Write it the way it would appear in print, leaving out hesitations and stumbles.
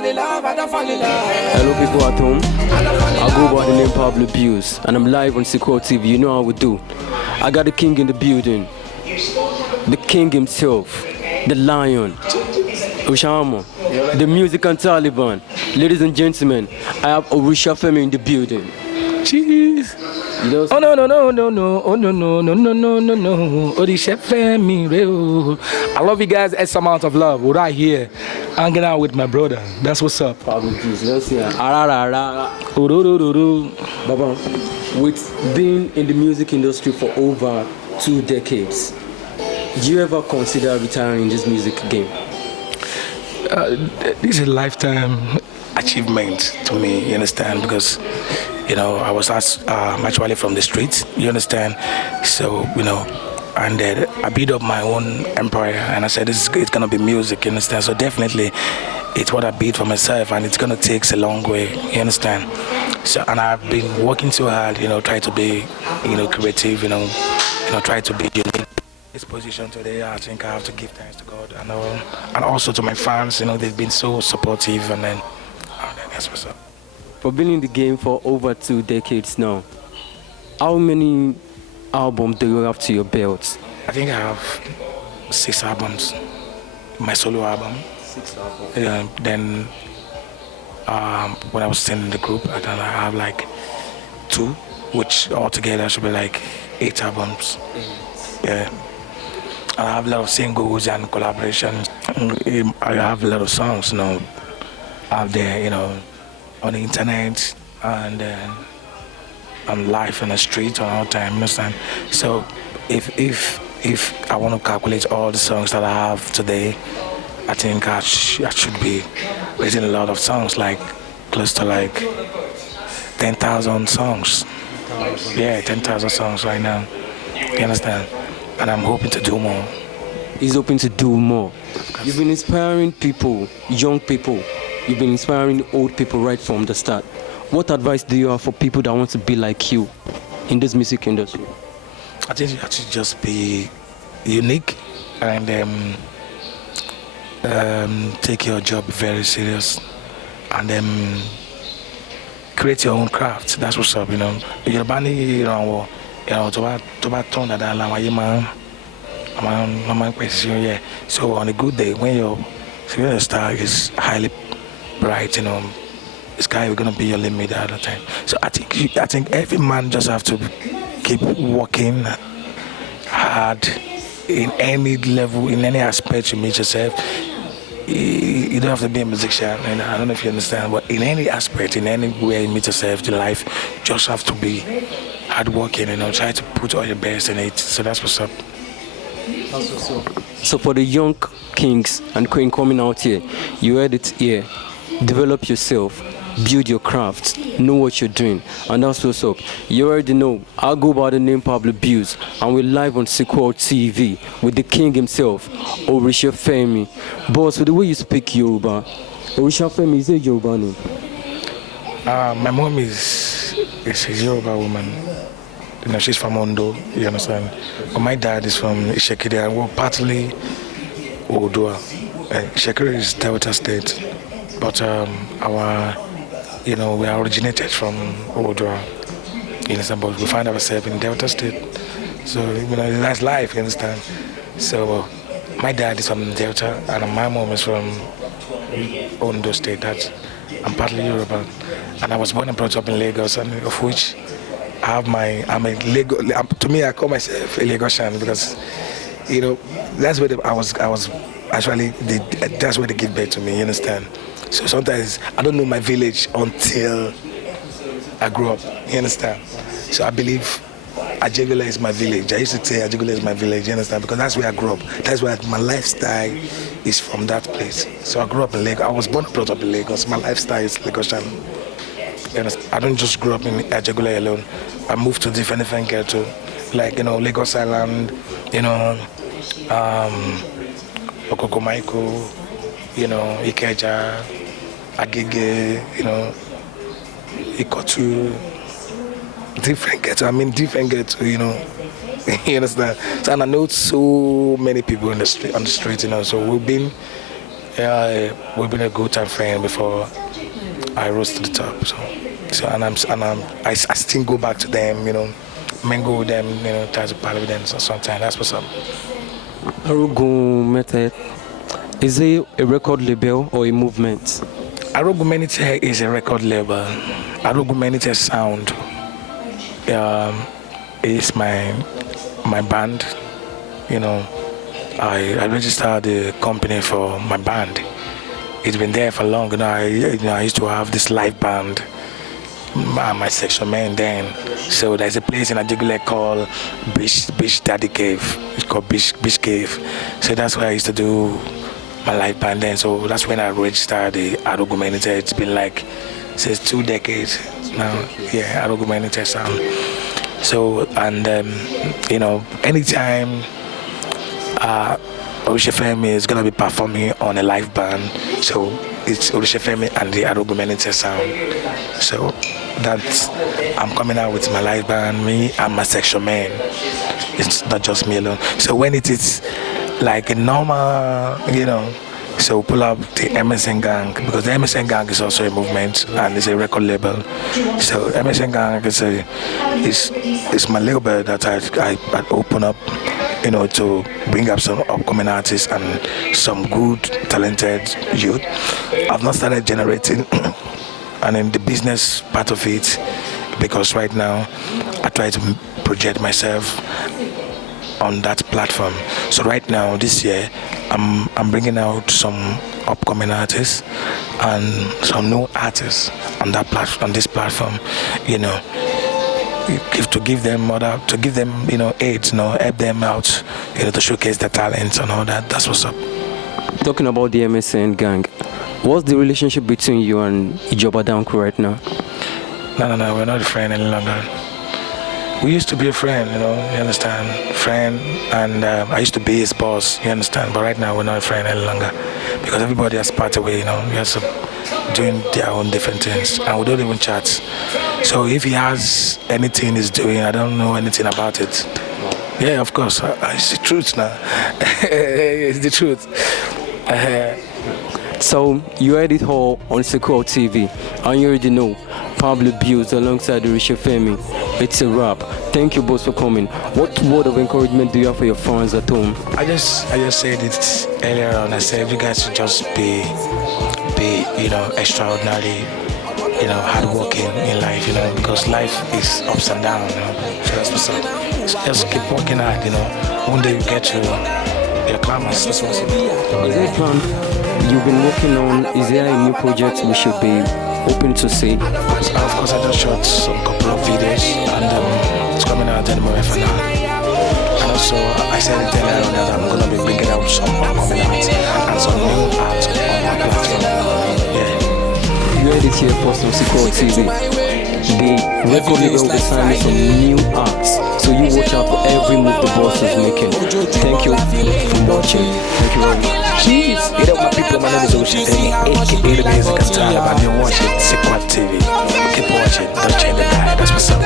Hello people at home, I go by the name Pablo Abuse and I'm live on Secure TV, you know how we do. I got the king in the building, the king himself, the lion, Oshama, the music and Taliban. Ladies and gentlemen, I have Oritsefemi in the building. Jeez. Oh no, Oritsefemi, real. I love you guys X amount of love. We're right here hanging out with my brother. That's what's up. Pablo Abuse, let's see. Baba, with being in the music industry for over 2 decades, do you ever consider retiring in this music game? This is a lifetime achievement to me, you understand? Because, you know, I was actually from the streets, you understand? So, you know, and I built up my own empire, and I said, it's going to be music, you understand? So definitely, it's what I built for myself, and it's going to take a long way, you understand? So, and I've been working so hard, you know, try to be, you know, creative, you know, try to be unique. This position today, I think I have to give thanks to God and also to my fans. You know, they've been so supportive, and then that's what's up. For being in the game for over 2 decades now, how many albums do you have to your belt? I think I have 6 albums, my solo album. 6 albums. Then when I was still in the group, I have like 2, which altogether should be like 8 albums. Yeah. I have a lot of singles and collaborations. I have a lot of songs, you know, out there, you know, on the internet and on live in the street all the time, you understand? So if I want to calculate all the songs that I have today, I think I should be raising a lot of songs, like close to like 10,000 songs. Yeah, 10,000 songs right now. You understand? And I'm hoping to do more. He's hoping to do more. You've been inspiring people, young people. You've been inspiring old people right from the start. What advice do you have for people that want to be like you in this music industry? I think you have to just be unique and take your job very serious and create your own craft. That's what's up, you know. You're banning, you know, to turn that down, yeah. So on a good day, when your star is highly bright, you know, the sky is gonna be your limit all the time. So I think every man just have to keep working hard in any level, in any aspect you meet yourself. You don't have to be a musician, and I don't know if you understand, but in any aspect, in any way you meet yourself in life, you just have to be hardworking, you know, try to put all your best in it. So that's what's up. So for the young kings and queen coming out here, you heard it here. Develop yourself, build your craft, know what you're doing, and that's what's up. You already know, I go by the name Pablo Abuse, and we're live on Secure TV with the king himself, Oritsefemi. Boss, with the way you speak Yoruba, Oritsefemi, is it Yoruba name? My mom is a Yoruba woman. You know, she's from Ondo, you understand? But my dad is from Ishekiri, and we're partly Odua. Ishekiri is Delta State, but you know, we are originated from Odua, you understand? But we find ourselves in Delta State, so you know, that's life, you understand? So my dad is from Delta, and my mom is from Ondo State. I'm partly Yoruba, and I was born and brought up in Lagos, and of which I'm a Lagos. To me, I call myself a Lagosian because, you know, that's where I was actually. That's where they give birth to me. You understand? So sometimes I don't know my village until I grew up. You understand? So I believe Ajegula is my village. I used to say Ajegula is my village. You understand? Because that's where I grew up. That's where my lifestyle is from that place. So I grew up in Lagos. I was born and brought up in Lagos. My lifestyle is Lagosian. I don't just grow up in Ajegula alone. I moved to different ghetto, like, you know, Lagos Island, you know, Okokomaiko, you know, Ikeja, Agege, you know, Ikotu, different ghetto. Different ghetto, you know. You understand? So, and I know so many people on the street, you know. So we've been Yeah, we've been a good time friend before I rose to the top. So I still go back to them, mingle with them, try to party with them sometimes. That's what's up. Arugun Method, is it a record label or a movement? Arugumenite is a record label. Arugumenite Sound is my band. I registered the company for my band. It's been there for long. I used to have this live band. My section man then. So there's a place in Ajigule called Bish Daddy Cave. It's called Bish Cave. So that's where I used to do my live band then. So that's when I registered the Arugumenite. It's been like since 2 decades now. Yeah, Arugumenite Sound. So and anytime Oritsefemi is gonna be performing on a live band, so it's Oritsefemi and the Arugumenite Sound. So that's I'm coming out with my live band, me and my section man. It's not just me alone. So when it is like a normal, so pull up the MSN Gang, because the MSN Gang is also a movement and it's a record label. So MSN Gang is my label that I open up, to bring up some upcoming artists and some good, talented youth. I've not started generating and in the business part of it, because right now I try to project myself on that platform. So right now, this year, I'm bringing out some upcoming artists and some new artists on this platform. To give them aid, help them out, to showcase their talents and all that. That's what's up. Talking about the MSN Gang, what's the relationship between you and Ijoba Danko right now? No, we're not a friend any longer. We used to be a friend, you understand? Friend, and I used to be his boss, you understand? But right now, we're not a friend any longer because everybody has parted away, We are doing their own different things, and we don't even chat. So if he has anything he's doing, I don't know anything about it. Yeah, of course, it's the truth now. It's the truth. So you heard it all on Sequel TV, and you already know Pablo Bills alongside Oritsefemi. It's a wrap. Thank you both for coming. What word of encouragement do you have for your fans at home? I just said it earlier on. I said you guys should just be extraordinary, hardworking in life, because life is ups and downs, So that's what's up. So just keep working hard, One day you get to your climax. That's what's up. Is there a plan you've been working on? Is there a new project we should be hoping to see? Of course, I just shot some couple of videos and it's coming out anymore for now. And also, I said it earlier on that I'm going to be bringing out some upcoming art and some new art on my platform. Yeah. You heard it here first on Sequel TV. The record label will be signing some new acts, so you watch out for every move the boss is making. Thank you for watching. Thank you very much. Jeez, my people, my name is Oritsefemi, Ekele the music and talent, and you're watching Sequel TV. Keep watching, don't change the dial. That's what's up.